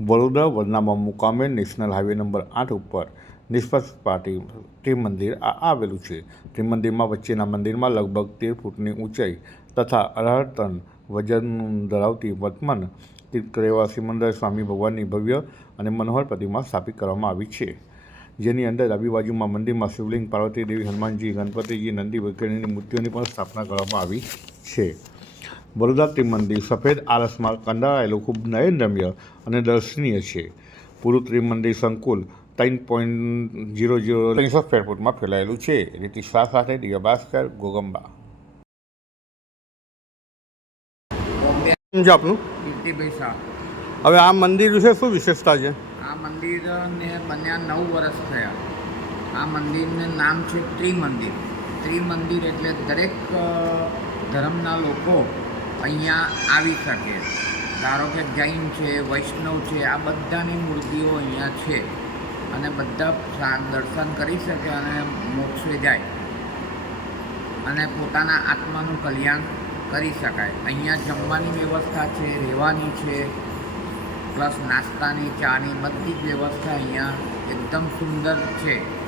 વડોદરા વડનામાં મુકામે national highway number આઠ ઉપર નિષ્પક્ષ પાર્ટી ત્રિમંદિર આ આવેલું છે. ત્રિમંદિરમાં વચ્ચેના મંદિરમાં લગભગ તેર ફૂટની ઊંચાઈ તથા અઢાર ટન વજન ધરાવતી વર્તમાન તીર્થરેવાસી મંદિર સ્વામી ભગવાનની ભવ્ય અને મનોહર પ્રતિમા સ્થાપિત કરવામાં આવી છે. જેની અંદર ડાબી બાજુમાં મંદિરમાં શિવલિંગ પાર્વતી દેવી હનુમાનજી, ગણપતિજી, નંદી વગેરેની મૂર્તિઓની પણ સ્થાપના કરવામાં આવી છે. વડોદરા ત્રિમંદિર સફેદ આરસમાં કંડારાયેલું ખૂબ નયનરમ્ય અને દર્શનીય છે. પૂરું ત્રિમંદિર સંકુલ ત્રણ પોઈન્ટ ઝીરો ઝીરો ત્રણસો સ્ક્વેર ફૂટમાં ફેલાયેલું છે. રીતિ શાહ સાથે દિવ્ય ભાસ્કર ગોગંબા. છે આપનું? કીર્તિભાઈ શાહ. હવે આ મંદિર વિશે શું વિશેષતા છે? આ મંદિરને બન્યા નવ વર્ષ થયા. આ મંદિરનું નામ છે ત્રિમંદિર. ત્રિમંદિર એટલે દરેક ધર્મના લોકો અહીંયા આવી શકે. ધારો કે જૈન છે, વૈષ્ણવ છે, આ બધાની મૂર્તિઓ અહીંયા છે. અને બધા દર્શન કરી શકે અને મોક્ષે જાય. અને પોતાના આત્માનું કલ્યાણ કરી શકાય. અહીંયા જમવાની વ્યવસ્થા છે, રહેવાની છે. પ્લસ નાસ્તાની, ચાની બધી જ વ્યવસ્થા અહીંયા એકદમ સુંદર છે.